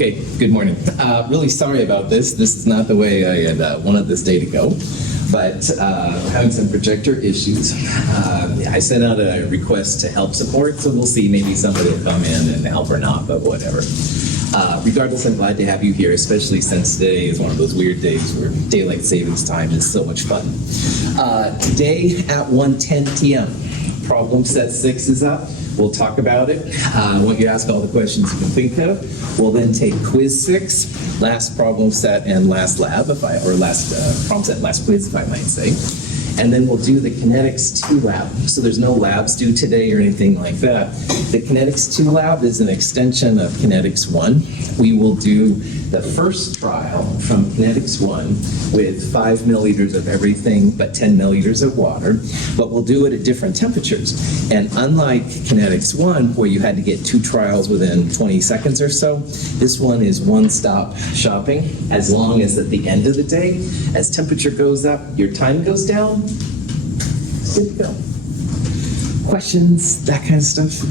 Okay, good morning. Really sorry about this. This is not the way I had wanted this day to go, but we're having some projector issues. I sent out a request to help support, so we'll see. Maybe somebody will come in and help or not, but whatever. Regardless, I'm glad to have you here, especially since today is one of those weird days where daylight savings time is so much fun. Today at 1:10 p.m., problem set 6 is up. We'll talk about it. I want you to ask all the questions you can think of. We'll then take quiz 6, last problem set and last lab, last problem set, last quiz, if I might say. And then we'll do the Kinetics 2 lab. So there's no labs due today or anything like that. The Kinetics 2 lab is an extension of Kinetics 1. We will do the first trial from Kinetics 1 with 5 milliliters of everything but 10 milliliters of water, but we'll do it at different temperatures. And unlike Kinetics 1, where you had to get 2 trials within 20 seconds or so, this one is one-stop shopping. As long as at the end of the day, as temperature goes up, your time goes down, good to go. Questions, that kind of stuff?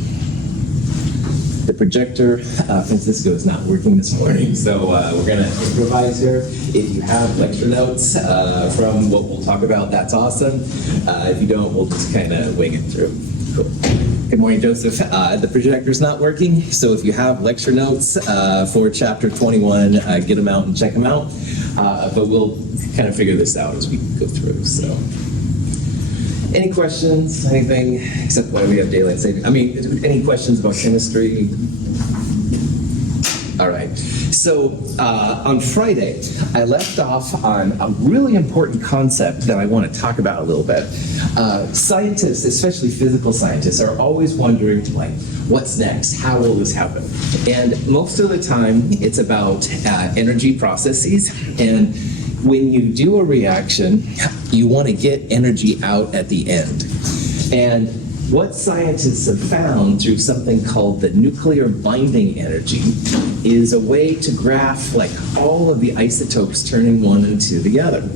The projector, Francisco, is not working this morning, so we're going to improvise here. If you have lecture notes from what we'll talk about, that's awesome. If you don't, we'll just kind of wing it through. Cool. Good morning, Joseph. The projector's not working, so if you have lecture notes for chapter 21, get them out and check them out. But we'll kind of figure this out as we go through. So, any questions? Anything except why we have daylight saving? I mean, any questions about chemistry? All right. So on Friday, I left off on a really important concept that I want to talk about a little bit. Scientists, especially physical scientists, are always wondering, like, what's next? How will this happen? And most of the time, it's about energy processes. And when you do a reaction, you want to get energy out at the end. And what scientists have found through something called the nuclear binding energy is a way to graph like all of the isotopes turning one into the other.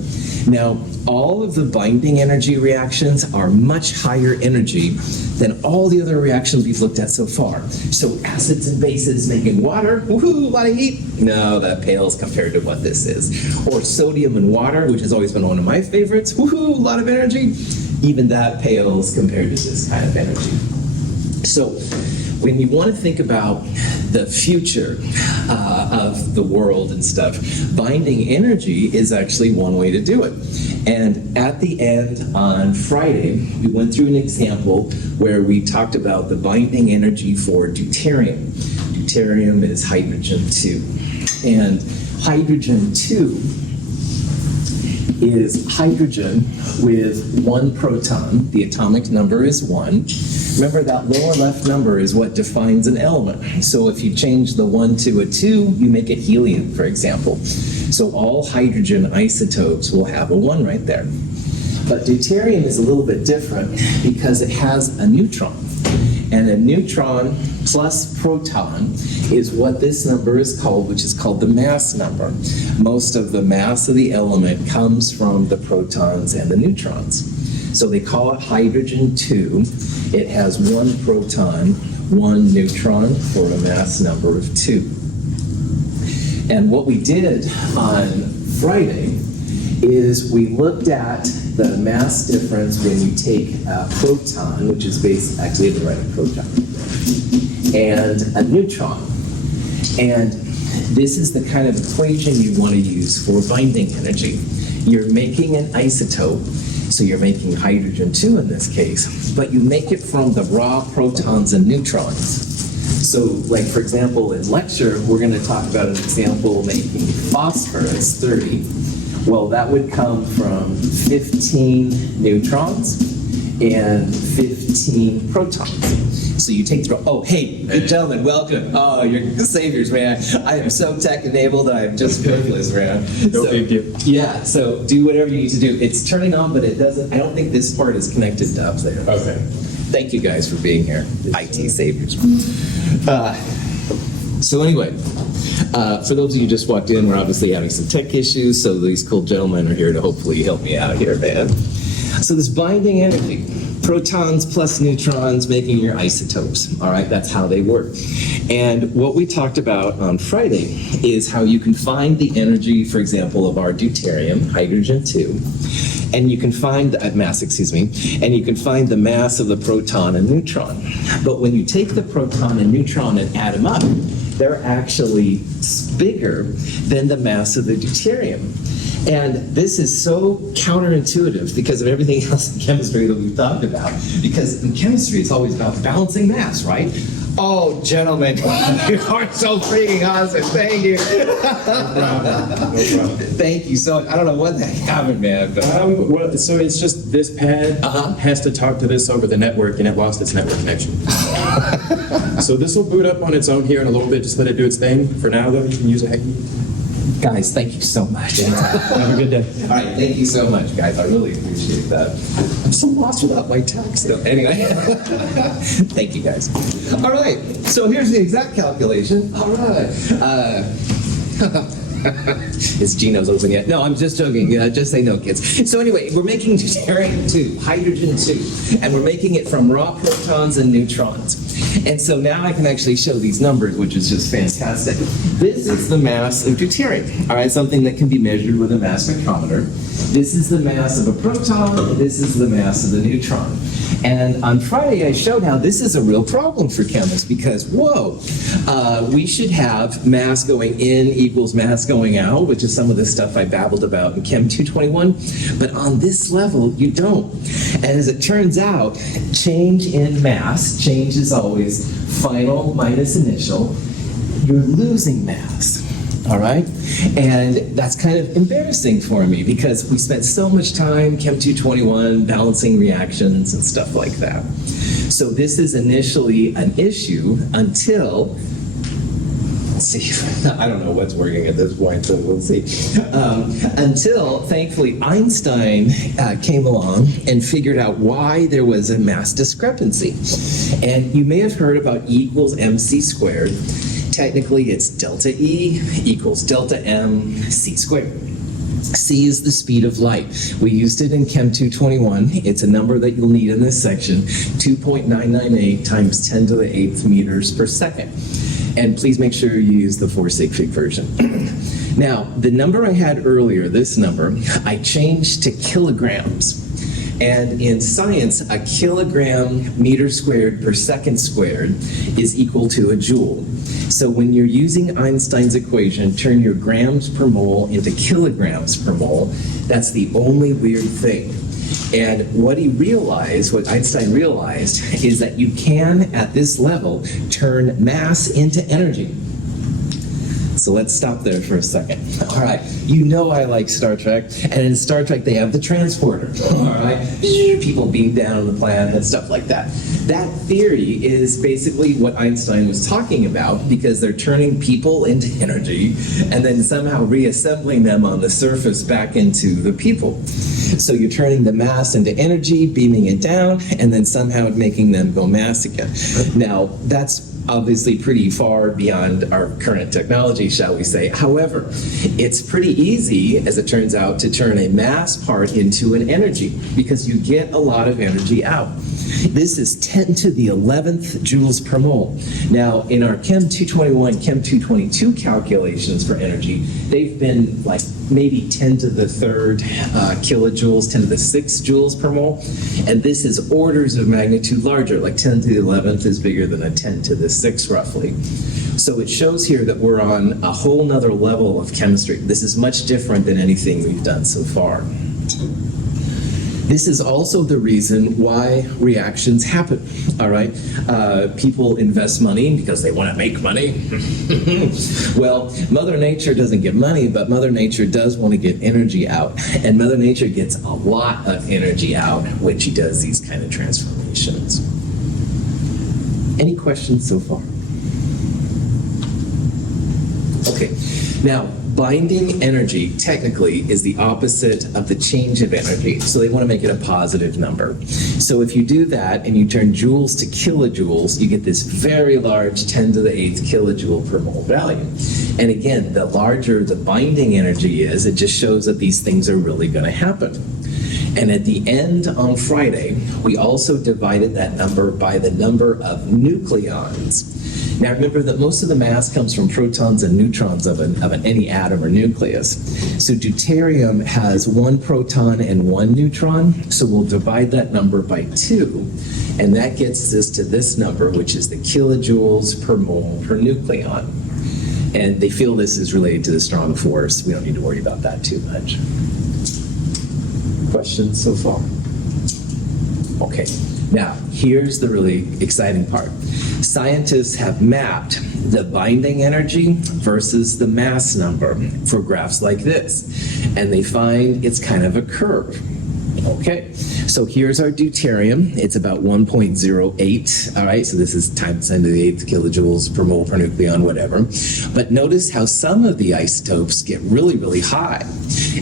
Now, all of the binding energy reactions are much higher energy than all the other reactions we've looked at so far. So acids and bases making water, woohoo, a lot of heat. No, that pales compared to what this is. Or sodium and water, which has always been one of my favorites, woohoo, a lot of energy. Even that pales compared to this kind of energy. So when you want to think about the future of the world and stuff, binding energy is actually one way to do it. And at the end on Friday, we went through an example where we talked about the binding energy for deuterium. Deuterium is hydrogen 2. And hydrogen 2 is hydrogen with 1 proton. The atomic number is 1. Remember, that lower left number is what defines an element. So if you change the 1 to a 2, you make it helium, for example. So all hydrogen isotopes will have a 1 right there. But deuterium is a little bit different because it has a neutron. And a neutron plus proton is what this number is called, which is called the mass number. Most of the mass of the element comes from the protons and the neutrons. So they call it hydrogen 2. It has 1 proton, 1 neutron for a mass number of 2. And what we did on Friday is we looked at the mass difference when you take a proton, which is actually the right proton, and a neutron. And this is the kind of equation you want to use for binding energy. You're making an isotope, so you're making hydrogen 2 in this case, but you make it from the raw protons and neutrons. So, like, for example, in lecture, we're going to talk about an example making phosphorus 30. Well, that would come from 15 neutrons and 15 protons. So you take the, oh, hey, good gentlemen, welcome. Oh, you're the saviors, man. I am so tech-enabled, I'm just hopeless, man. No big deal. Yeah, so do whatever you need to do. It's turning on, but it doesn't, I don't think this part is connected to up there. Okay. Thank you guys for being here, IT saviors. So anyway, for those of you who just walked in, we're obviously having some tech issues, so these cool gentlemen are here to hopefully help me out here, man. So this binding energy, Protons plus neutrons making your isotopes. All right, that's how they work. And what we talked about on Friday is how you can find the energy, for example, of our deuterium, hydrogen 2, and you can find mass, and you can find the mass of the proton and neutron. But when you take the proton and neutron and add them up, they're actually bigger than the mass of the deuterium. And this is so counterintuitive because of everything else in chemistry that we've talked about. Because in chemistry, it's always about balancing mass, right? Oh, gentlemen, you are so freaking awesome. Thank you. No problem. Thank you. So I don't know what that happened, man. But Well, so it's just this pad has to talk to this over the network, and it lost its network connection. So this will boot up on its own here in a little bit. Just let it do its thing. For now, though, you can use a hacky. Guys, thank you so much. Have a good day. All right, thank you so much, guys. I really appreciate that. I'm so lost without my text, though. Anyway, thank you, guys. All right, so here's the exact calculation. All right. Is Gino's open yet? No, I'm just joking. Just say no, kids. So anyway, we're making deuterium 2, hydrogen 2, and we're making it from raw protons and neutrons. And so now I can actually show these numbers, which is just fantastic. This is the mass of deuterium, all right, something that can be measured with a mass spectrometer. This is the mass of a proton, and this is the mass of the neutron. And on Friday, I showed how this is a real problem for chemists because, whoa, we should have mass going in equals mass going out, which is some of the stuff I babbled about in Chem 221. But on this level, you don't. And as it turns out, change in mass, change is always final minus initial, you're losing mass. All right? And that's kind of embarrassing for me because we spent so much time, Chem 221, balancing reactions and stuff like that. So this is initially an issue until, let's see, I don't know what's working at this point, so we'll see. Until, thankfully, Einstein came along and figured out why there was a mass discrepancy. And you may have heard about E equals mc squared. Technically, it's delta E equals delta m c squared. C is the speed of light. We used it in Chem 221. It's a number that you'll need in this section, 2.998 times 10 to the 8th meters per second. And please make sure you use the 4 sig fig version. Now, the number I had earlier, this number, I changed to kilograms. And in science, a kilogram meter squared per second squared is equal to a joule. So when you're using Einstein's equation, turn your grams per mole into kilograms per mole. That's the only weird thing. And what Einstein realized, is that you can, at this level, turn mass into energy. So let's stop there for a second. All right, you know I like Star Trek, and in Star Trek they have the transporter. All right, people beam down on the planet and stuff like that. That theory is basically what Einstein was talking about because they're turning people into energy and then somehow reassembling them on the surface back into the people. So you're turning the mass into energy, beaming it down, and then somehow making them go mass again. Now, that's obviously pretty far beyond our current technology, shall we say. However, it's pretty easy, as it turns out, to turn a mass part into an energy because you get a lot of energy out. This is 10 to the 11th joules per mole. Now, in our Chem 221, Chem 222 calculations for energy, they've been like maybe 10 to the 3rd kilojoules, 10 to the 6th joules per mole. And this is orders of magnitude larger, like 10 to the 11th is bigger than a 10 to the 6th roughly. So it shows here that we're on a whole nother level of chemistry. This is much different than anything we've done so far. This is also the reason why reactions happen, all right? People invest money because they want to make money. Well, Mother Nature doesn't get money, but Mother Nature does want to get energy out. And Mother Nature gets a lot of energy out when she does these kind of transformations. Any questions so far? Okay, now, binding energy, technically, is the opposite of the change of energy. So they want to make it a positive number. So if you do that and you turn joules to kilojoules, you get this very large 10 to the 8th kilojoule per mole value. And again, the larger the binding energy is, it just shows that these things are really going to happen. And at the end on Friday, we also divided that number by the number of nucleons. Now remember that most of the mass comes from protons and neutrons of any atom or nucleus. So deuterium has 1 proton and 1 neutron, so we'll divide that number by 2, and that gets us to this number, which is the kilojoules per mole per nucleon. And they feel this is related to the strong force. We don't need to worry about that too much. Questions so far? Okay, now here's the really exciting part. Scientists have mapped the binding energy versus the mass number for graphs like this, and they find it's kind of a curve. Okay, so here's our deuterium. It's about 1.08, all right? So this is times 10 to the 8th kilojoules per mole per nucleon, whatever. But notice how some of the isotopes get really, really high.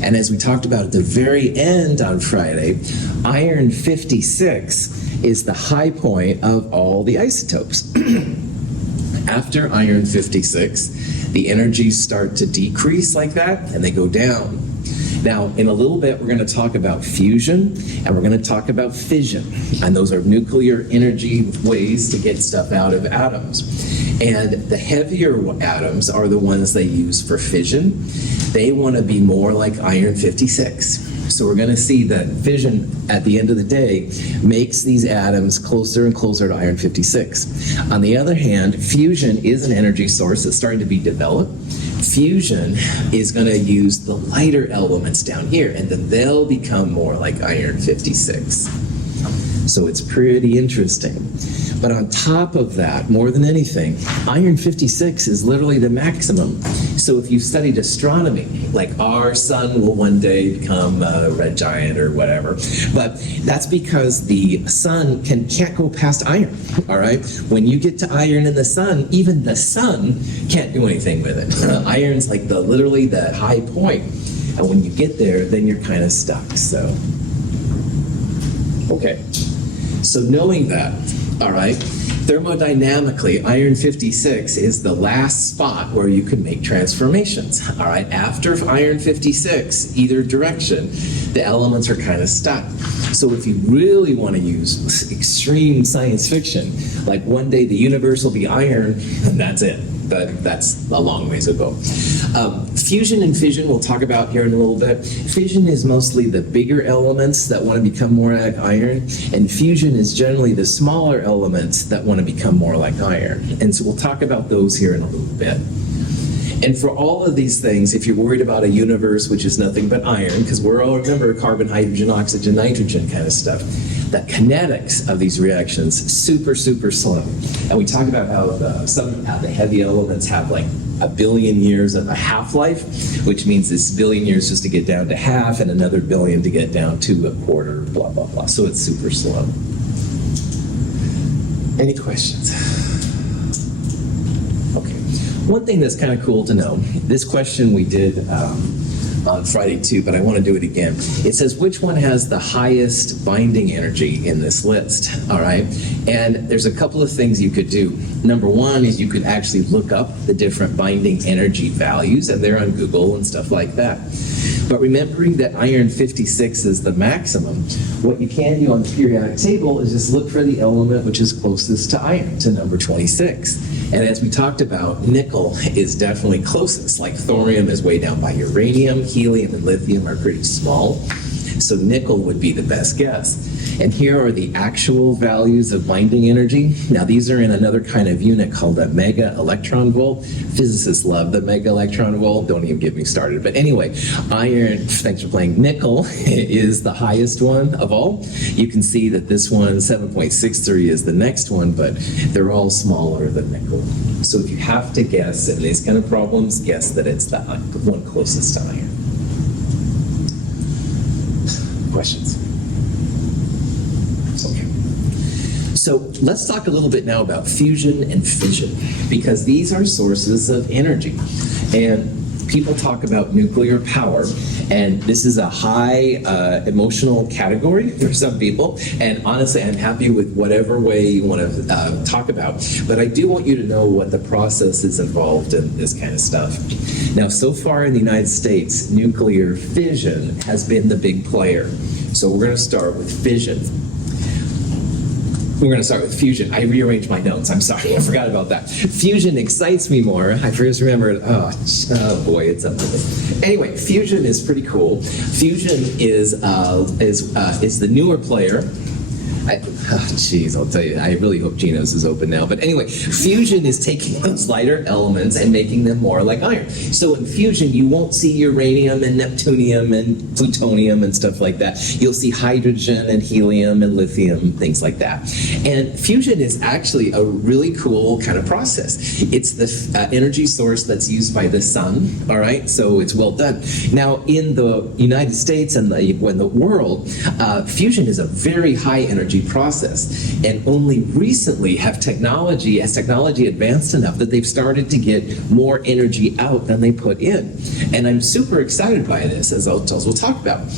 And as we talked about at the very end on Friday, iron 56 is the high point of all the isotopes. After iron 56, the energies start to decrease like that, and they go down. Now, in a little bit, we're going to talk about fusion, and we're going to talk about fission. And those are nuclear energy ways to get stuff out of atoms. And the heavier atoms are the ones they use for fission. They want to be more like iron 56. So we're going to see that fission, at the end of the day, makes these atoms closer and closer to iron 56. On the other hand, fusion is an energy source that's starting to be developed. Fusion is going to use the lighter elements down here, and then they'll become more like iron 56. So it's pretty interesting. But on top of that, more than anything, iron 56 is literally the maximum. So if you've studied astronomy, like our sun will one day become a red giant or whatever, but that's because the sun can't go past iron, all right? When you get to iron in the sun, even the sun can't do anything with it. Iron's like literally the high point. And when you get there, then you're kind of stuck, so. Okay, so knowing that, all right, thermodynamically, iron 56 is the last spot where you can make transformations. All right, after iron 56, either direction, the elements are kind of stuck. So if you really want to use extreme science fiction, like one day the universe will be iron, and that's it. That's a long ways ago. Fusion and fission we'll talk about here in a little bit. Fission is mostly the bigger elements that want to become more like iron, and fusion is generally the smaller elements that want to become more like iron. And so we'll talk about those here in a little bit. And for all of these things, if you're worried about a universe which is nothing but iron, because we're all, remember, carbon, hydrogen, oxygen, nitrogen kind of stuff, the kinetics of these reactions, super, super slow. And we talk about how the heavy elements have like 1 billion years of a half-life, which means it's 1 billion years just to get down to half and another billion to get down to a quarter, blah, blah, blah. So it's super slow. Any questions? Okay. One thing that's kind of cool to know, this question we did on Friday too, but I want to do it again. It says, which one has the highest binding energy in this list? All right. And there's a couple of things you could do. Number one is you could actually look up the different binding energy values, and they're on Google and stuff like that. But remembering that iron 56 is the maximum, what you can do on the periodic table is just look for the element which is closest to iron, to number 26. And as we talked about, nickel is definitely closest, like thorium is way down by uranium, helium and lithium are pretty small. So nickel would be the best guess. And here are the actual values of binding energy. Now these are in another kind of unit called a mega electron volt. Physicists love the mega electron volt. Don't even get me started. But anyway, iron, thanks for playing, nickel is the highest one of all. You can see that this one, 7.63, is the next one, but they're all smaller than nickel. So if you have to guess in these kind of problems, guess that it's the one closest to iron. Questions? Okay. So let's talk a little bit now about fusion and fission, because these are sources of energy. And people talk about nuclear power, and this is a high emotional category for some people, and honestly, I'm happy with whatever way you want to talk about, but I do want you to know what the process is involved in this kind of stuff. Now, so far in the United States, nuclear fission has been the big player. So we're going to start with fission. We're going to start with fusion. I rearranged my notes. I'm sorry. I forgot about that. Fusion excites me more. I just remembered, oh boy, it's up to me. Anyway, fusion is pretty cool. Fusion is the newer player. I'll tell you, I really hope Gino's is open now. But anyway, fusion is taking those lighter elements and making them more like iron. So in fusion, you won't see uranium and neptunium and plutonium and stuff like that. You'll see hydrogen and helium and lithium, things like that. And fusion is actually a really cool kind of process. It's the energy source that's used by the sun, all right? So it's well done. Now, in the United States and the world, fusion is a very high energy process, and only recently has technology advanced enough that they've started to get more energy out than they put in. And I'm super excited by this, as we'll talk about.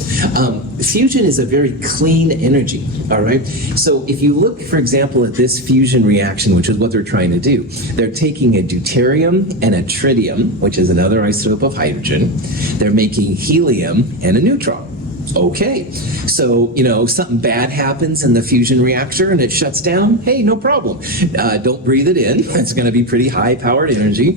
Fusion is a very clean energy, all right? So if you look, for example, at this fusion reaction, which is what they're trying to do, they're taking a deuterium and a tritium, which is another isotope of hydrogen. They're making helium and a neutron. Okay, so, something bad happens in the fusion reactor and it shuts down. Hey, no problem. Don't breathe it in. It's going to be pretty high-powered energy,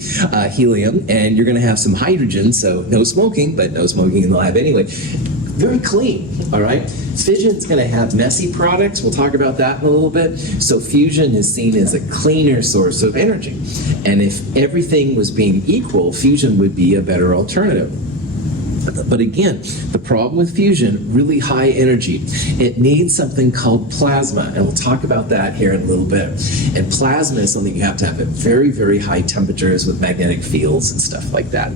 helium, and you're going to have some hydrogen, so no smoking, but no smoking in the lab anyway. Very clean, all right? Fission's going to have messy products. We'll talk about that in a little bit. So fusion is seen as a cleaner source of energy. And if everything was being equal, fusion would be a better alternative. But again, the problem with fusion, really high energy, it needs something called plasma, and we'll talk about that here in a little bit. And plasma is something you have to have at very, very high temperatures with magnetic fields and stuff like that.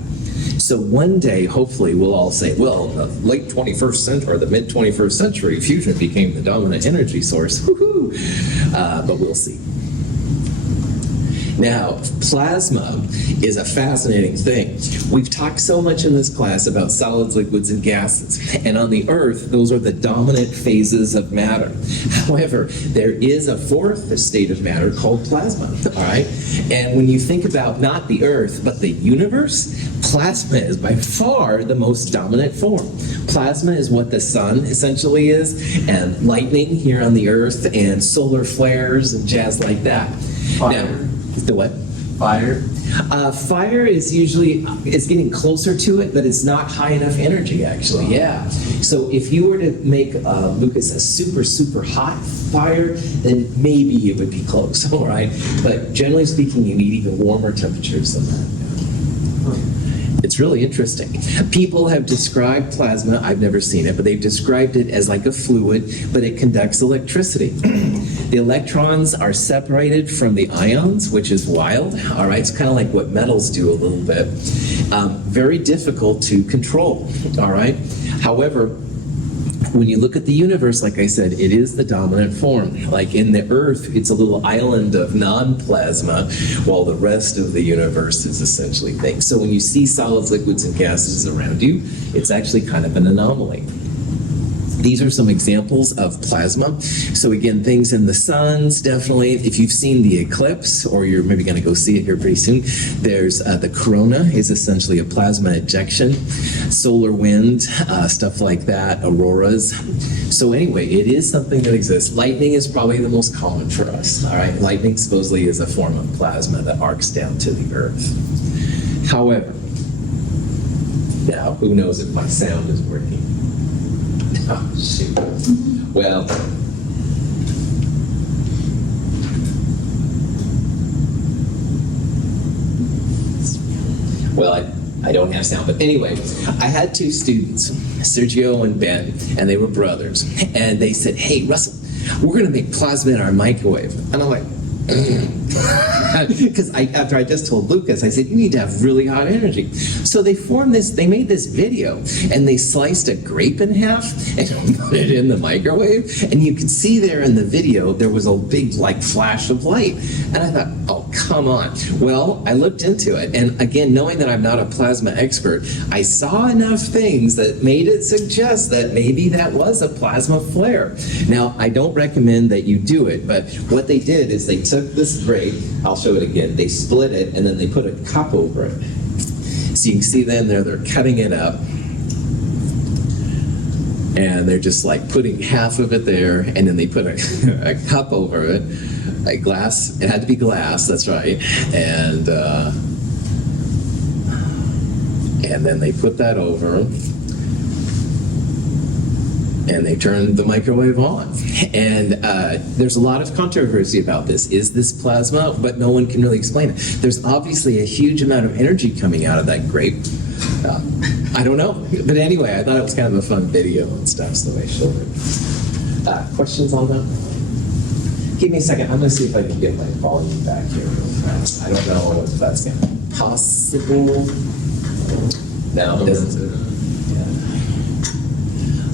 So one day, hopefully, we'll all say, well, in the late 21st century or the mid 21st century, fusion became the dominant energy source. Woohoo! But we'll see. Now, plasma is a fascinating thing. We've talked so much in this class about solids, liquids, and gases, and on the Earth, those are the dominant phases of matter. However, there is a fourth state of matter called plasma, all right? And when you think about not the Earth, but the universe, plasma is by far the most dominant form. Plasma is what the sun essentially is, and lightning here on the Earth, and solar flares, and jazz like that. Fire. Now, the what? Fire. Fire is getting closer to it, but it's not high enough energy, actually, yeah. So if you were to make, Lucas, a super, super hot fire, then maybe it would be close, all right? But generally speaking, you need even warmer temperatures than that. It's really interesting. People have described plasma, I've never seen it, but they've described it as like a fluid, but it conducts electricity. The electrons are separated from the ions, which is wild, all right? It's kind of like what metals do a little bit. Very difficult to control, all right? However, when you look at the universe, like I said, it is the dominant form. Like in the Earth, it's a little island of non-plasma, while the rest of the universe is essentially things. So when you see solids, liquids, and gases around you, it's actually kind of an anomaly. These are some examples of plasma. So again, things in the suns, definitely. If you've seen the eclipse, or you're maybe going to go see it here pretty soon, there's the corona is essentially a plasma ejection. Solar wind, stuff like that, auroras. So anyway, it is something that exists. Lightning is probably the most common for us, all right? Lightning supposedly is a form of plasma that arcs down to the Earth. However, now, who knows if my sound is working? Oh, shoot. Well, I don't have sound, but anyway, I had two students, Sergio and Ben, and they were brothers, and they said, hey, Russell, we're going to make plasma in our microwave. And I'm like, because after I just told Lucas, I said, you need to have really hot energy. So they made this video, and they sliced a grape in half and put it in the microwave, and you could see there in the video, there was a big, flash of light. And I thought, oh, come on. Well, I looked into it, and again, knowing that I'm not a plasma expert, I saw enough things that made it suggest that maybe that was a plasma flare. Now, I don't recommend that you do it, but what they did is they took this grate, I'll show it again, they split it, and then they put a cup over it. So you can see then they're cutting it up, and they're just like putting half of it there, and then they put a cup over it, a glass, it had to be glass, that's right, and then they put that over, and they turned the microwave on. And there's a lot of controversy about this. Is this plasma? But no one can really explain it. There's obviously a huge amount of energy coming out of that grape. I don't know. But anyway, I thought it was kind of a fun video and stuff, so I showed it. Questions on that? Give me a second. I'm going to see if I can get my volume back here real fast. I don't know if that's going to be possible. No, it doesn't. Yeah.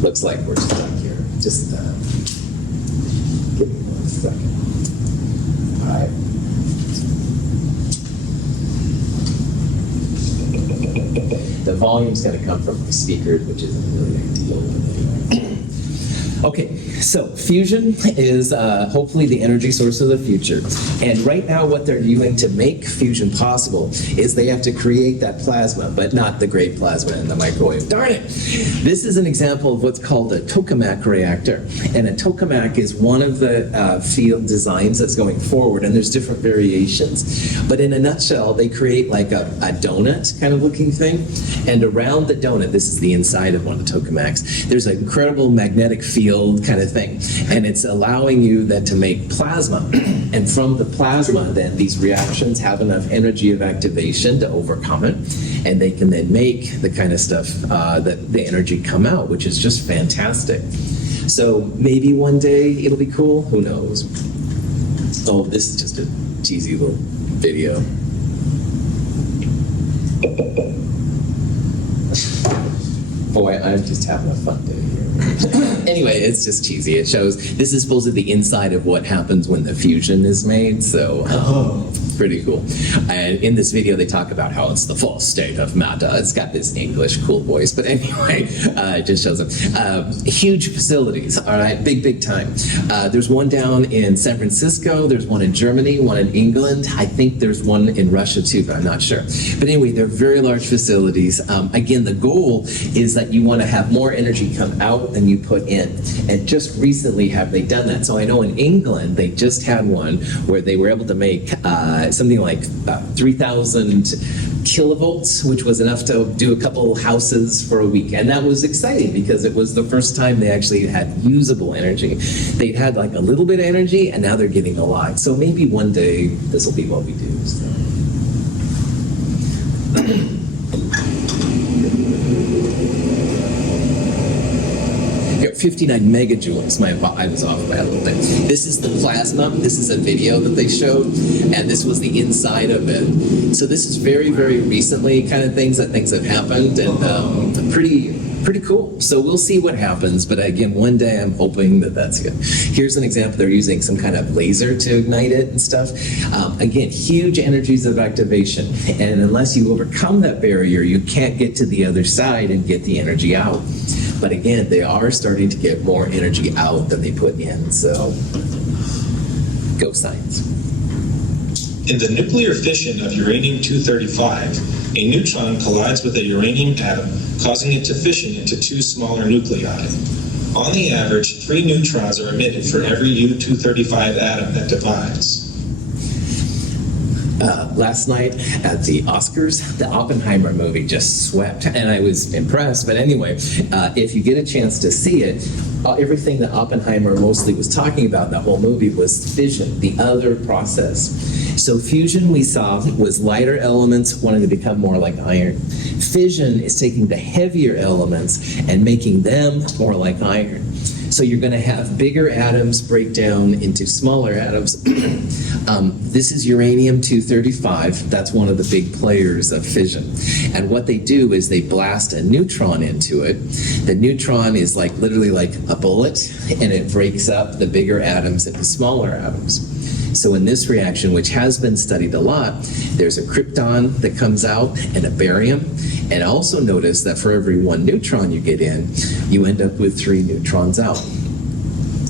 Looks like we're stuck here. Just give me 1 second. All right. The volume's going to come from my speakers, which isn't really ideal. Okay, so fusion is hopefully the energy source of the future. And right now what they're doing to make fusion possible is they have to create that plasma, but not the great plasma in the microwave. Darn it! This is an example of what's called a tokamak reactor. And a tokamak is one of the field designs that's going forward, and there's different variations. But in a nutshell, they create like a donut kind of looking thing. And around the donut, this is the inside of one of the tokamaks, there's an incredible magnetic field kind of thing, and it's allowing you then to make plasma, and from the plasma then these reactions have enough energy of activation to overcome it, and they can then make the kind of stuff that the energy come out, which is just fantastic. So maybe one day it'll be cool, who knows. Oh, this is just a cheesy little video. Boy, I'm just having a fun day here. Anyway, it's just cheesy. It shows, this is supposed to be the inside of what happens when the fusion is made, so pretty cool. And in this video, they talk about how it's the false state of matter. It's got this English cool voice, but anyway, it just shows them. Huge facilities, all right, big time. There's one down in San Francisco, there's one in Germany, one in England. I think there's one in Russia too, but I'm not sure. But anyway, they're very large facilities. Again, the goal is that you want to have more energy come out than you put in. And just recently have they done that. So I know in England, they just had one where they were able to make something like 3,000 kilovolts, which was enough to do a couple houses for a week. And that was exciting because it was the first time they actually had usable energy. They'd had like a little bit of energy, and now they're getting a lot. So maybe one day this will be what we do. So. 59 megajoules. I was off by a little bit. This is the plasma. This is a video that they showed, and this was the inside of it. So this is very, very recently kind of things that have happened, and pretty cool. So we'll see what happens, but again, one day I'm hoping that that's good. Here's an example. They're using some kind of laser to ignite it and stuff. Again, huge energies of activation, and unless you overcome that barrier, you can't get to the other side and get the energy out. But again, they are starting to get more energy out than they put in, so go science. In the nuclear fission of uranium-235, a neutron collides with a uranium atom, causing it to fission into 2 smaller nuclei. On the average, 3 neutrons are emitted for every U-235 atom that divides. Last night at the Oscars, the Oppenheimer movie just swept, and I was impressed. But anyway, if you get a chance to see it, everything that Oppenheimer mostly was talking about, that whole movie, was fission, the other process. So fusion, we saw, was lighter elements wanting to become more like iron. Fission is taking the heavier elements and making them more like iron. So you're going to have bigger atoms break down into smaller atoms. This is uranium-235. That's one of the big players of fission. And what they do is they blast a neutron into it. The neutron is literally like a bullet, and it breaks up the bigger atoms into smaller atoms. So in this reaction, which has been studied a lot, there's a krypton that comes out and a barium. And also notice that for every 1 neutron you get in, you end up with 3 neutrons out.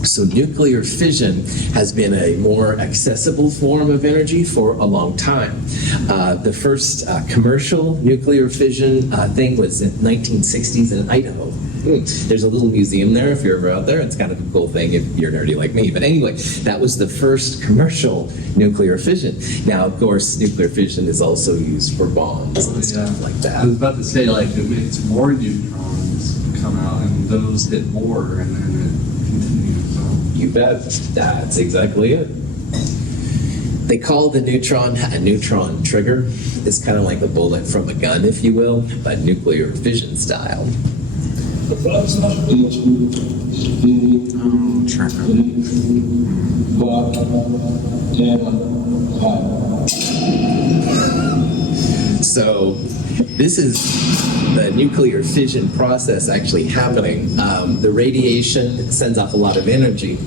So nuclear fission has been a more accessible form of energy for a long time. The first commercial nuclear fission thing was in 1960s in Idaho. There's a little museum there if you're ever out there. It's kind of a cool thing if you're nerdy like me. But anyway, that was the first commercial nuclear fission. Now, of course, nuclear fission is also used for bombs and stuff like that. I was about to say, like, it makes more neutrons come out, and those hit more, and then it continues on. You bet. That's exactly it. They call the neutron a neutron trigger. It's kind of like a bullet from a gun, if you will, but nuclear fission style. So this is the nuclear fission process actually happening. The radiation sends off a lot of energy,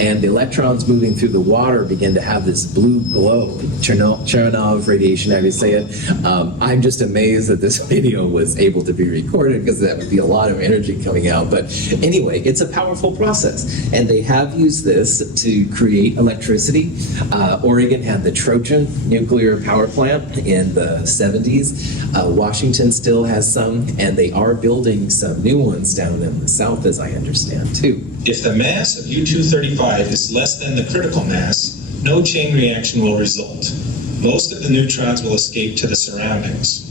and the electrons moving through the water begin to have this blue glow. Chernobyl radiation, how do you say it? I'm just amazed that this video was able to be recorded, because that would be a lot of energy coming out. But anyway, it's a powerful process, and they have used this to create electricity. Oregon had the Trojan nuclear power plant in the 70s. Washington still has some, and they are building some new ones down in the south, as I understand, too. If the mass of U-235 is less than the critical mass, no chain reaction will result. Most of the neutrons will escape to the surroundings.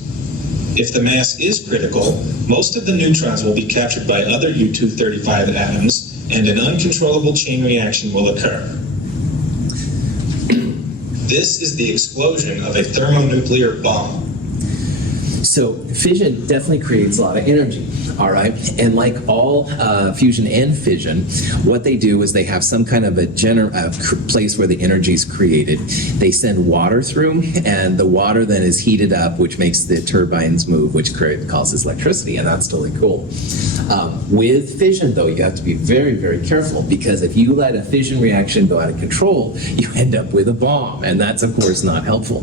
If the mass is critical, most of the neutrons will be captured by other U-235 atoms, and an uncontrollable chain reaction will occur. This is the explosion of a thermonuclear bomb. So fission definitely creates a lot of energy, all right? And like all fusion and fission, what they do is they have some kind of a place where the energy is created. They send water through, and the water then is heated up, which makes the turbines move, which causes electricity, and that's totally cool. With fission, though, you have to be very, very careful, because if you let a fission reaction go out of control, you end up with a bomb, and that's, of course, not helpful.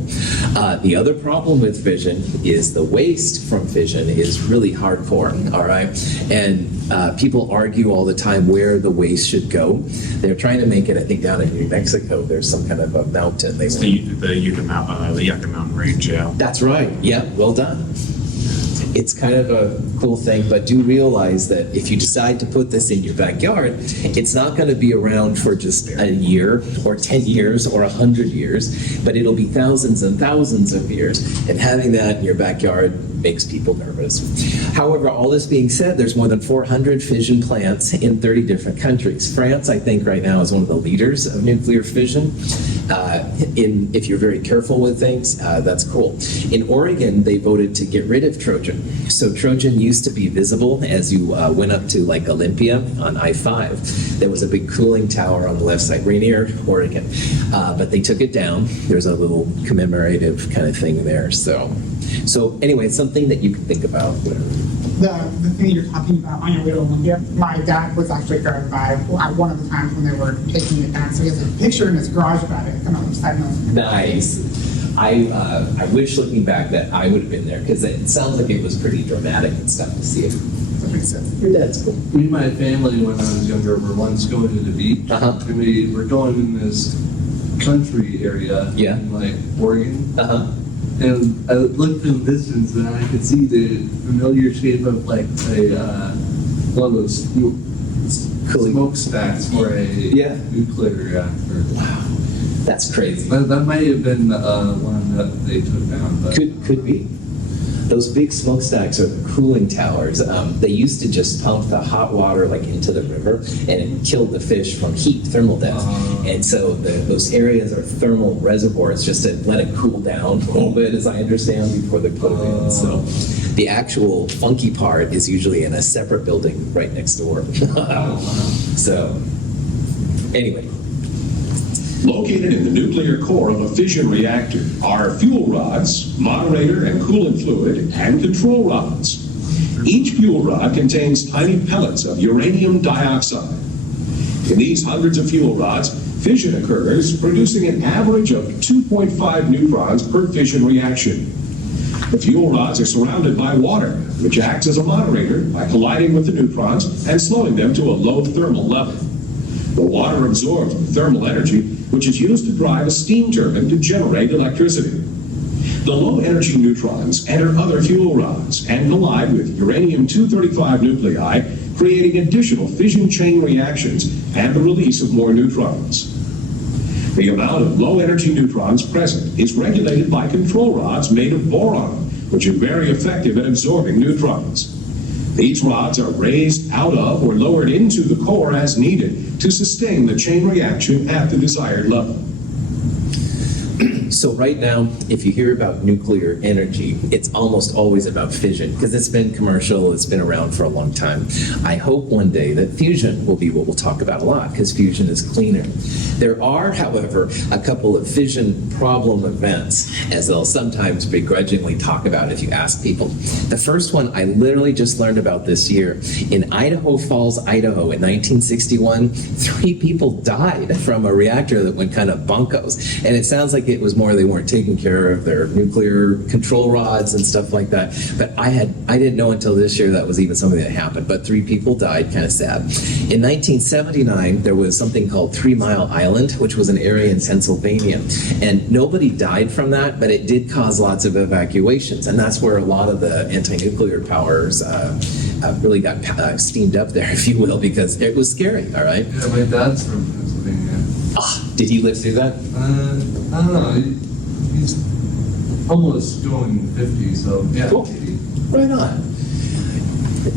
The other problem with fission is the waste from fission is really hardcore, all right? And people argue all the time where the waste should go. They're trying to make it, I think, down in New Mexico, there's some kind of a mountain. It's the Yucca Mountain Range, yeah. That's right. Yeah, well done. It's kind of a cool thing, but do realize that if you decide to put this in your backyard, it's not going to be around for just a year or 10 years or 100 years, but it'll be thousands and thousands of years. And having that in your backyard makes people nervous. However, all this being said, there's more than 400 fission plants in 30 different countries. France, I think, right now is one of the leaders of nuclear fission. If you're very careful with things, that's cool. In Oregon, they voted to get rid of Trojan. So Trojan used to be visible as you went up to like Olympia on I-5. There was a big cooling tower on the left side, Rainier, Oregon. But they took it down. There's a little commemorative kind of thing there. So anyway, it's something that you can think about. The thing you're talking about on your way to Olympia, my dad was actually there by one of the times when they were taking it down. So he has a picture in his garage about it. Side note. Nice. I wish, looking back, that I would have been there, because it sounds like it was pretty dramatic and stuff to see it. That makes sense. Your dad's cool. Me and my family, when I was younger, were once going to the beach, and we were going in this country area, in like Oregon. And I looked in the distance, and I could see the familiar shape of like one of those smokestacks for a nuclear reactor. Wow, that's crazy. That might have been one that they took down. But Could be. Those big smokestacks are the cooling towers. They used to just pump the hot water like into the river, and it killed the fish from heat, thermal death. And so those areas are thermal reservoirs just to let it cool down a little bit, as I understand, before they put it in. So the actual funky part is usually in a separate building right next door. So anyway. Located in the nuclear core of a fission reactor are fuel rods, moderator and coolant fluid, and control rods. Each fuel rod contains tiny pellets of uranium dioxide. In these hundreds of fuel rods, Fission occurs, producing an average of 2.5 neutrons per fission reaction. The fuel rods are surrounded by water, which acts as a moderator by colliding with the neutrons and slowing them to a low thermal level. The water absorbs the thermal energy, which is used to drive a steam turbine to generate electricity. The low-energy neutrons enter other fuel rods and collide with uranium-235 nuclei, creating additional fission chain reactions and the release of more neutrons. The amount of low-energy neutrons present is regulated by control rods made of boron, which are very effective at absorbing neutrons. These rods are raised out of or lowered into the core as needed to sustain the chain reaction at the desired level. So right now, if you hear about nuclear energy, it's almost always about fission because it's been commercial, it's been around for a long time. I hope one day that fusion will be what we'll talk about a lot because fusion is cleaner. There are, however, a couple of fission problem events, as they'll sometimes begrudgingly talk about if you ask people. The first one I literally just learned about this year. In Idaho Falls, Idaho in 1961, 3 people died from a reactor that went kind of bunkos. And it sounds like it was more they weren't taking care of their nuclear control rods and stuff like that. But I didn't know until this year that was even something that happened. But 3 people died, kind of sad. In 1979, there was something called 3 Mile Island, which was an area in Pennsylvania. And nobody died from that, but it did cause lots of evacuations. And that's where a lot of the anti-nuclear powers really got steamed up there, if you will, because it was scary, all right? Yeah, my dad's from Pennsylvania. Did he live through that? I don't know. He's almost going 50, so yeah. Cool. Right on.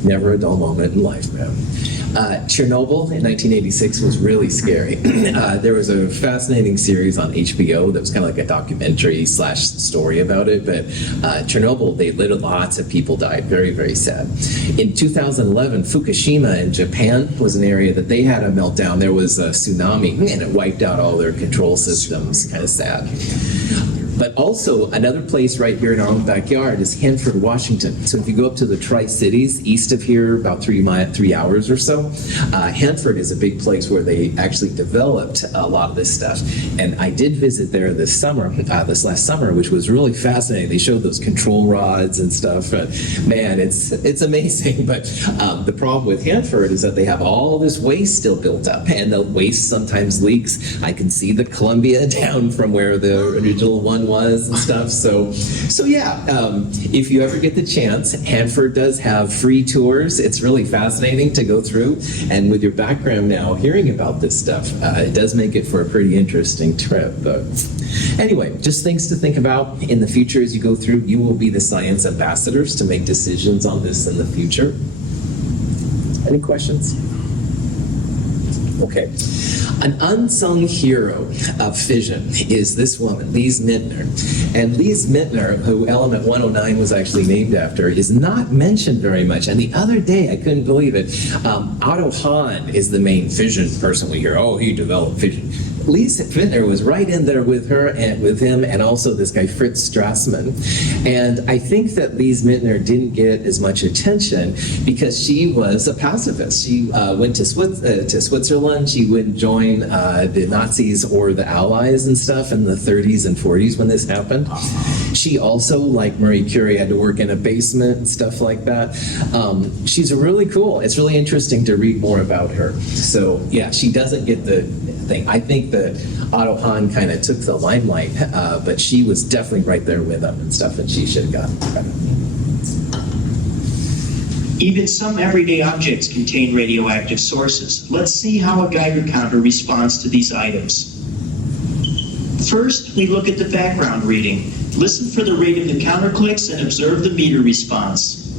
Never a dull moment in life, man. Chernobyl in 1986 was really scary. There was a fascinating series on HBO that was kind of like a documentary / story about it, but Chernobyl, lots of people died. Very, very sad. In 2011, Fukushima in Japan was an area that they had a meltdown. There was a tsunami and it wiped out all their control systems. Kind of sad. But also, another place right here in our own backyard is Hanford, Washington. So if you go up to the Tri-Cities, east of here, about 3 hours or so, Hanford is a big place where they actually developed a lot of this stuff. And I did visit there this last summer, which was really fascinating. They showed those control rods and stuff. Man, it's amazing. But the problem with Hanford is that they have all this waste still built up, and the waste sometimes leaks. I can see the Columbia down from where the original one was and stuff. So yeah, if you ever get the chance, Hanford does have free tours. It's really fascinating to go through. And with your background now, hearing about this stuff, it does make it for a pretty interesting trip. Anyway, just things to think about in the future as you go through. You will be the science ambassadors to make decisions on this in the future. Any questions? Okay. An unsung hero of fission is this woman, Lise Meitner. And Lise Meitner, who Element 109 was actually named after, is not mentioned very much. And the other day, I couldn't believe it, Otto Hahn is the main fission person we hear. Oh, he developed fission. Lise Meitner was right in there with her and with him, and also this guy Fritz Strassmann. And I think that Lise Meitner didn't get as much attention because she was a pacifist. She went to Switzerland. She wouldn't join the Nazis or the Allies and stuff in the 30s and 40s when this happened. She also, like Marie Curie, had to work in a basement and stuff like that. She's really cool. It's really interesting to read more about her. So yeah, she doesn't get the thing. I think that Otto Hahn kind of took the limelight, but she was definitely right there with him and stuff, and she should have gotten credit. Even some everyday objects contain radioactive sources. Let's see how a Geiger counter responds to these items. First, we look at the background reading. Listen for the rate of the counter clicks and observe the meter response.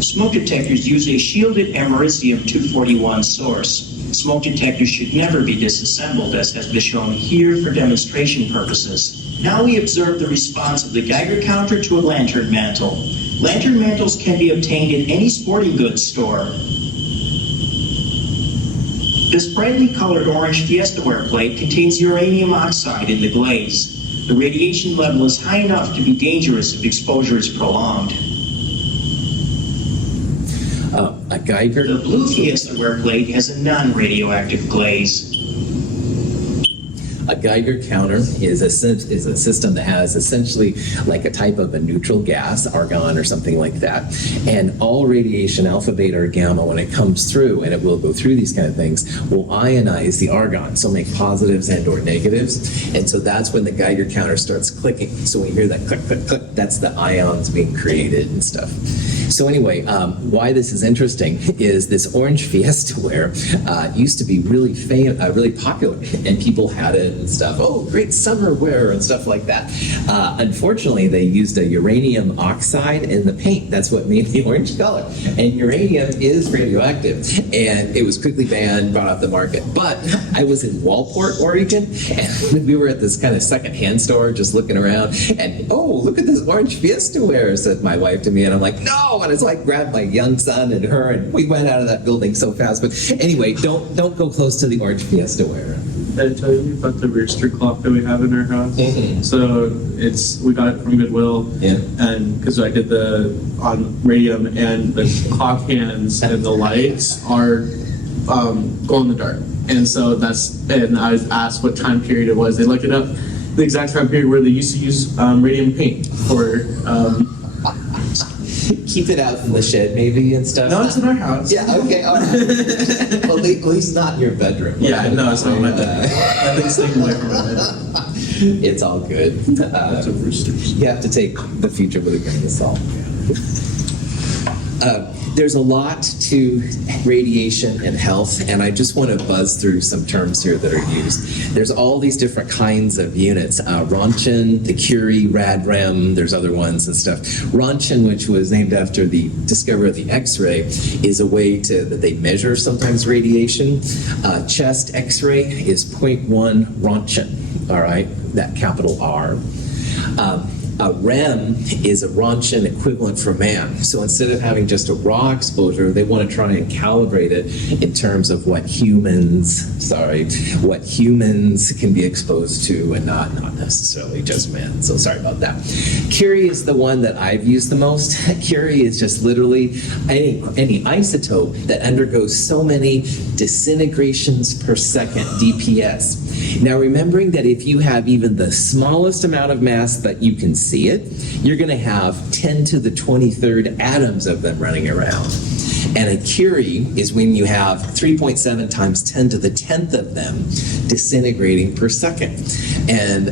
Smoke detectors use a shielded americium-241 source. Smoke detectors should never be disassembled, as has been shown here for demonstration purposes. Now we observe the response of the Geiger counter to a lantern mantle. Lantern mantles can be obtained in any sporting goods store. This brightly colored orange Fiestaware plate contains uranium oxide in the glaze. The radiation level is high enough to be dangerous if exposure is prolonged. A Geiger. The blue Fiestaware plate has a non-radioactive glaze. A Geiger counter is a system that has essentially like a type of a neutral gas, argon or something like that. And all radiation, alpha, beta, or gamma, when it comes through, and it will go through these kind of things, will ionize the argon, so make positives and or negatives. And so that's when the Geiger counter starts clicking. So when you hear that click, click, click, that's the ions being created and stuff. So anyway, why this is interesting is this orange Fiesta ware used to be really popular, and people had it and stuff. Oh, great summer wear and stuff like that. Unfortunately, they used a uranium oxide in the paint. That's what made the orange color. And uranium is radioactive, and it was quickly banned, brought off the market. But I was in Walport, Oregon, and we were at this kind of secondhand store just looking around, and oh, look at this orange Fiesta ware, said my wife to me, and I'm like, no, and it's like grabbed my young son and her, and we went out of that building so fast. But anyway, don't go close to the orange Fiesta ware. Did I tell you about the rooster clock that we have in our house? Mm-hmm. So we got it from Goodwill, Yeah. and because I did on radium, and the clock hands and the lights are glow in the dark, and so and I was asked what time period it was. They looked it up, the exact time period where they used to use radium paint for. Keep it out in the shed, maybe, and stuff. No, it's in our house. Yeah, okay, all right. Well, at least not in your bedroom. Yeah, no, it's not in my bedroom. That thing's staying away from my bed. It's all good. You have to take the future with a grain of salt. There's a lot to radiation and health, and I just want to buzz through some terms here that are used. There's all these different kinds of units. Rontgen, the Curie, RadRem, there's other ones and stuff. Rontgen, which was named after the discovery of the X-ray, is a way that they measure sometimes radiation. Chest X-ray is 0.1 Rontgen, all right, that capital R. A REM is a Rontgen equivalent for man. So instead of having just a raw exposure, they want to try and calibrate it in terms of what humans can be exposed to, and not necessarily just men. So sorry about that. Curie is the one that I've used the most. Curie is just literally any isotope that undergoes so many disintegrations per second, DPS. Now remembering that if you have even the smallest amount of mass that you can see it, you're going to have 10 to the 23rd atoms of them running around. And a Curie is when you have 3.7 times 10 to the 10th of them disintegrating per second. And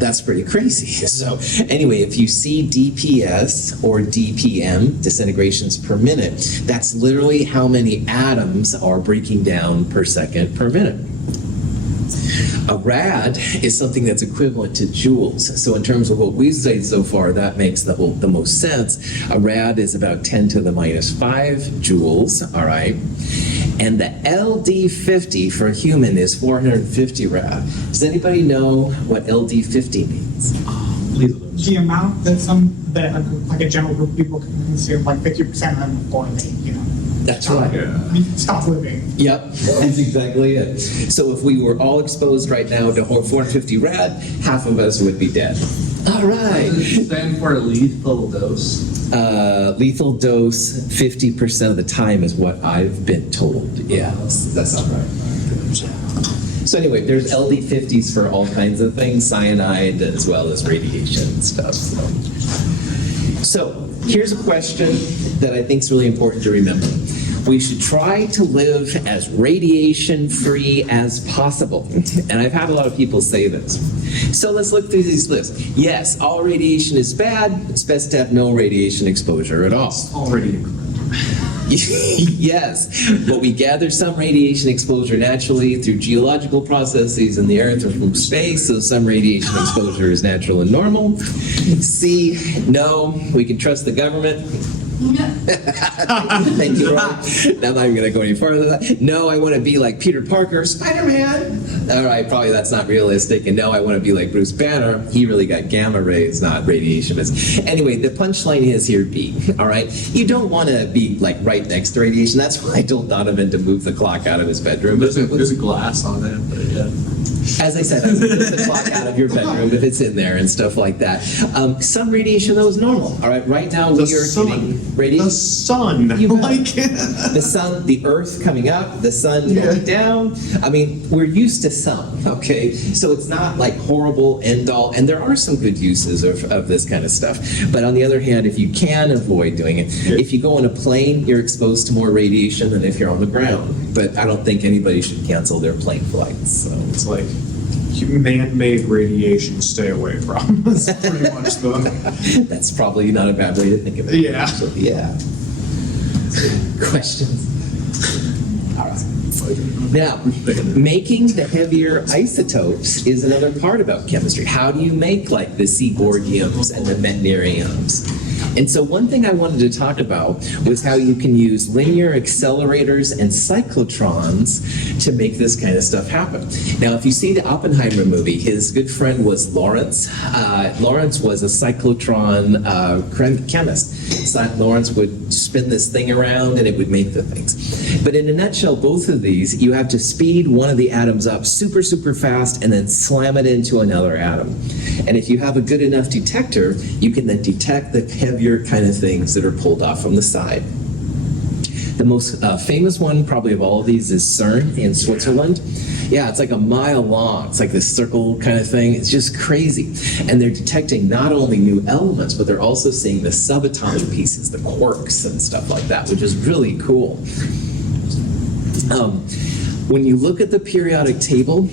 that's pretty crazy. So anyway, if you see DPS or DPM, disintegrations per minute, that's literally how many atoms are breaking down per second per minute. A rad is something that's equivalent to joules. So in terms of what we've studied so far, that makes the most sense. A rad is about 10 to the minus 5 joules, all right? And the LD50 for human is 450 rad. Does anybody know what LD50 means? The amount that like a general group of people can consume, like 50% of them before they, That's right. stop living. Yep, that's exactly it. So if we were all exposed right now to 450 rad, half of us would be dead. All right. Does it stand for a lethal dose? Lethal dose 50% of the time is what I've been told. Yeah, that's not right. So anyway, there's LD50s for all kinds of things, cyanide as well as radiation and stuff. So here's a question that I think is really important to remember. We should try to live as radiation-free as possible. And I've had a lot of people say this. So let's look through these lists. Yes, all radiation is bad. It's best to have no radiation exposure at all. Already incorrect. Yes, but we gather some radiation exposure naturally through geological processes in the Earth or from space, so some radiation exposure is natural and normal. C, no, we can trust the government. Thank you, Ron. I'm not even going to go any farther than that. No, I want to be like Peter Parker, Spider-Man. All right, probably that's not realistic. And no, I want to be like Bruce Banner. He really got gamma rays, not radiation. Anyway, the punchline is here B, all right? You don't want to be like right next to radiation. That's why I told Donovan to move the clock out of his bedroom. There's a glass on it, but yeah. As I said, I would get the clock out of your bedroom if it's in there and stuff like that. Sun radiation, though, is normal. All right, right now we are getting radiation. The sun. You bet. Like, The sun, the earth coming up, the sun going down. I mean, we're used to some, okay? So it's not like horrible end all, and there are some good uses of this kind of stuff. But on the other hand, if you can avoid doing it, if you go on a plane, you're exposed to more radiation than if you're on the ground. But I don't think anybody should cancel their plane flights. So It's like man-made radiation, stay away from. That's pretty much the. that's probably not a bad way to think of it. Yeah. So, yeah. Questions? All right. Now, making the heavier isotopes is another part about chemistry. How do you make like the seaborgiums and the meitneriums? And so one thing I wanted to talk about was how you can use linear accelerators and cyclotrons to make this kind of stuff happen. Now, if you see the Oppenheimer movie, his good friend was Lawrence. Lawrence was a cyclotron chemist. Lawrence would spin this thing around and it would make the things. But in a nutshell, both of these, you have to speed one of the atoms up super, super fast and then slam it into another atom. And if you have a good enough detector, you can then detect the heavier kind of things that are pulled off from the side. The most famous one probably of all of these is CERN in Switzerland. Yeah, it's like a mile long. It's like this circle kind of thing. It's just crazy. And they're detecting not only new elements, but they're also seeing the subatomic pieces, the quarks and stuff like that, which is really cool. When you look at the periodic table,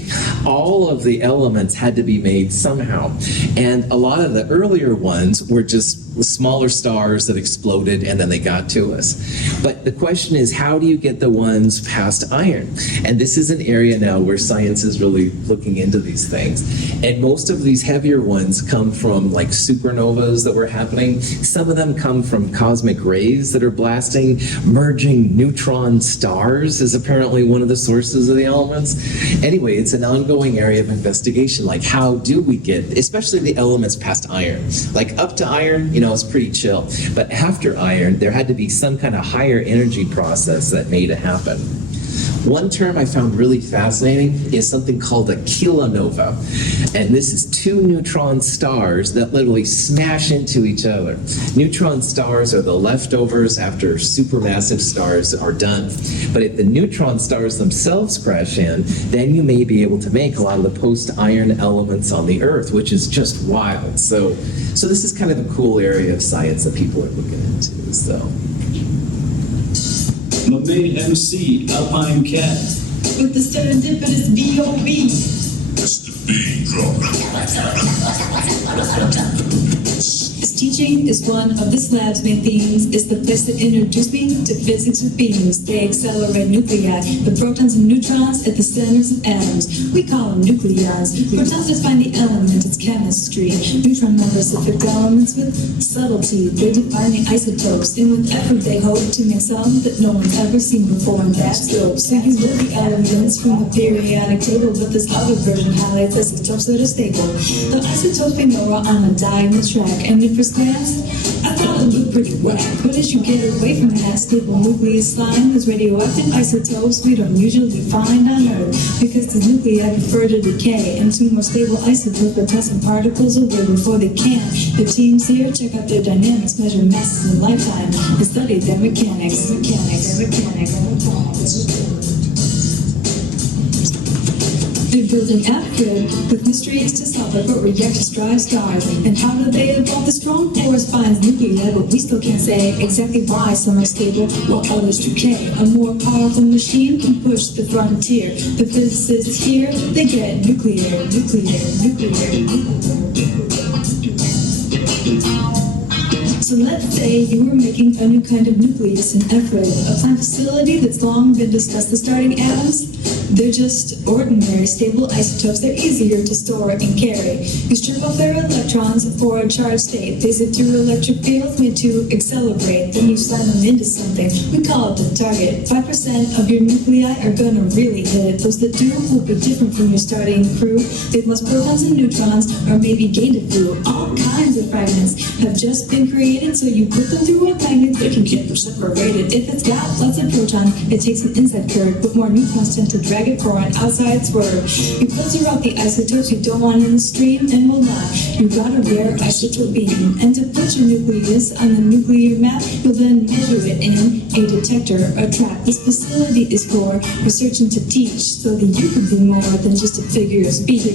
all of the elements had to be made somehow. And a lot of the earlier ones were just smaller stars that exploded and then they got to us. But the question is, how do you get the ones past iron? And this is an area now where science is really looking into these things. And most of these heavier ones come from like supernovas that were happening. Some of them come from cosmic rays that are blasting. Merging neutron stars is apparently one of the sources of the elements. Anyway, it's an ongoing area of investigation. Like, how do we get, especially the elements past iron? Like up to iron, you know, it's pretty chill. But after iron, there had to be some kind of higher energy process that made it happen. One term I found really fascinating is something called a kilonova. And this is two neutron stars that literally smash into each other. Neutron stars are the leftovers after supermassive stars are done. But if the neutron stars themselves crash in, then you may be able to make a lot of the post-iron elements on the Earth, which is just wild. So this is kind of a cool area of science that people are looking into. So. My main MC, Alpine Cat. With the serendipitous B.O.B. That's the big drop. This teaching is one of this lab's main themes. It's the place that introduced me to physics with beams. They accelerate nuclei, the protons and neutrons at the centers of atoms. We call them nucleons. Protons define the element, its chemistry. Neutron numbers affect elements with subtlety. They define the isotopes, and with effort they hope to make some that no one's ever seen before in that scope. So you know the elements from the periodic table, but this other version highlights isotopes that are stable. The isotopes we know are on a diagonal track, and at first glance, I thought it looked pretty whack. But as you get away from that stable nucleus line, there's radioactive isotopes we don't usually find on Earth, because the nuclei prefer to decay into more stable isotopes that toss some particles away before they can. The teams here check out their dynamics, measure masses in lifetime, and study their mechanics. They're building out-grid with mysteries to solve, like what reactors drive stars, and how do they evolve the strong force binds nuclei, but we still can't say exactly why some are stable while others decay. A more powerful machine can push the frontier. The physicists here, they get nuclear. So let's say you were making a new kind of nucleus in F-ray, a plant facility that's long been discussed. The starting atoms, they're just ordinary stable isotopes. They're easier to store and carry. You strip off their electrons for a charged state. They zip through electric fields made to accelerate. Then you slam them into something. We call it the target. 5% of your nuclei are gonna really hit it. Those that do will be different from your starting crew. They've lost protons and neutrons, or maybe gained a few. All kinds of fragments have just been created, so you put them through a magnet, they can get separated. If it's got lots of proton, it takes an inside current, but more neutrons tend to drag drag it for an outside swerve. You filter out the isotopes you don't want in the stream, and voila, you got a rare isotope beam. And to put your nucleus on the nuclear map, you'll then measure it in a detector, a trap. This facility is for research and to teach, so that you can be more than just a figure of speech.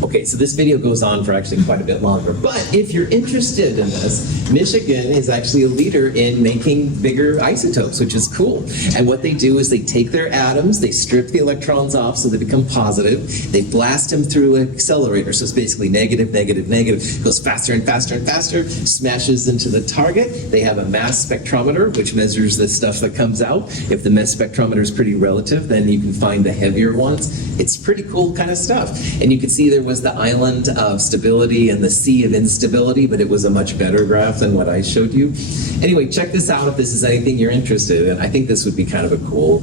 Okay, so this video goes on for actually quite a bit longer, but if you're interested in this, Michigan is actually a leader in making bigger isotopes, which is cool. And what they do is they take their atoms, they strip the electrons off so they become positive, they blast them through an accelerator, so it's basically negative, negative, negative, goes faster and faster and faster, smashes into the target. They have a mass spectrometer, which measures the stuff that comes out. If the mass spectrometer is pretty relative, then you can find the heavier ones. It's pretty cool kind of stuff. And you can see there was the island of stability and the sea of instability, but it was a much better graph than what I showed you. Anyway, check this out if this is anything you're interested in. I think this would be kind of a cool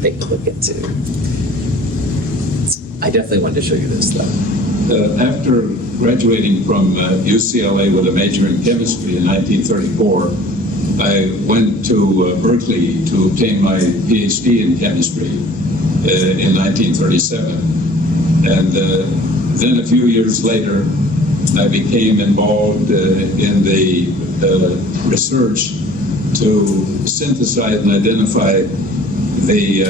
thing to look into. I definitely wanted to show you this though. After graduating from UCLA with a major in chemistry in 1934, I went to Berkeley to obtain my PhD in chemistry in 1937. And then a few years later, I became involved in the research to synthesize and identify the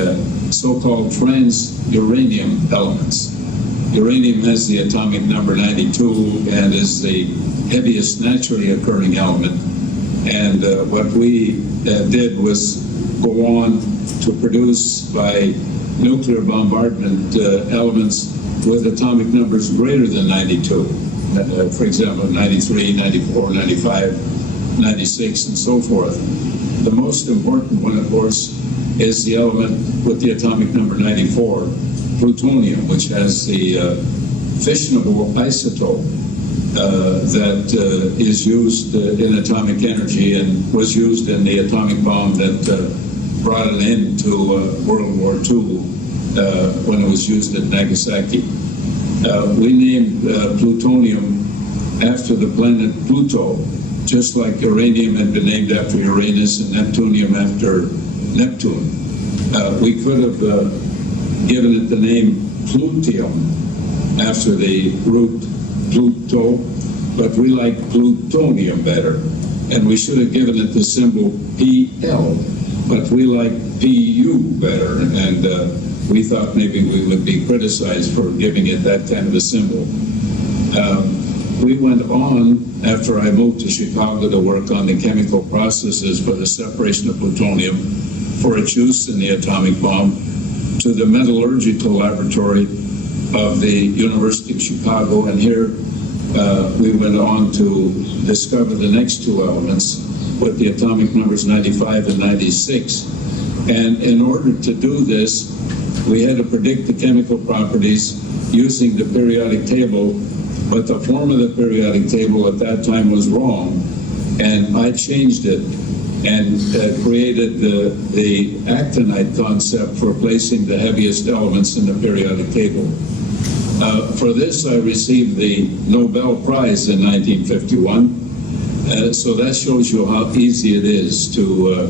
so-called trans-uranium elements. Uranium has the atomic number 92 and is the heaviest naturally occurring element. And what we did was go on to produce by nuclear bombardment elements with atomic numbers greater than 92. For example, 93, 94, 95, 96, and so forth. The most important one, of course, is the element with the atomic number 94, plutonium, which has the fissionable isotope that is used in atomic energy and was used in the atomic bomb that brought an end to World War II when it was used at Nagasaki. We named plutonium after the planet Pluto, just like uranium had been named after Uranus and neptunium after Neptune. We could have given it the name plutium after the root Pluto, but we like plutonium better. And we should have given it the symbol PL, but we like PU better. And we thought maybe we would be criticized for giving it that kind of a symbol. We went on, after I moved to Chicago to work on the chemical processes for the separation of plutonium for its use in the atomic bomb, to the metallurgical laboratory of the University of Chicago. And here we went on to discover the next two elements with the atomic numbers 95 and 96. And in order to do this, we had to predict the chemical properties using the periodic table, but the form of the periodic table at that time was wrong, and I changed it and created the actinide concept for placing the heaviest elements in the periodic table. For this, I received the Nobel Prize in 1951, so that shows you how easy it is to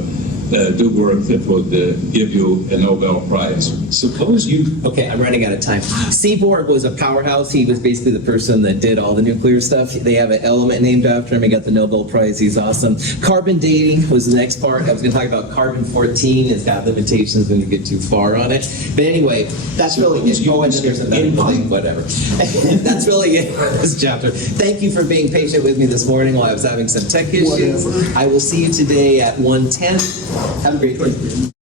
do work that would give you a Nobel Prize. Suppose you, okay, I'm running out of time. Seaborg was a powerhouse. He was basically the person that did all the nuclear stuff. They have an element named after him. He got the Nobel Prize. He's awesome. Carbon dating was the next part. I was going to talk about carbon-14. It's got limitations when you get too far on it. But anyway, that's really it. Oh, and there's another thing, whatever. That's really it for this chapter. Thank you for being patient with me this morning while I was having some tech issues. I will see you today at 1:10. Have a great day.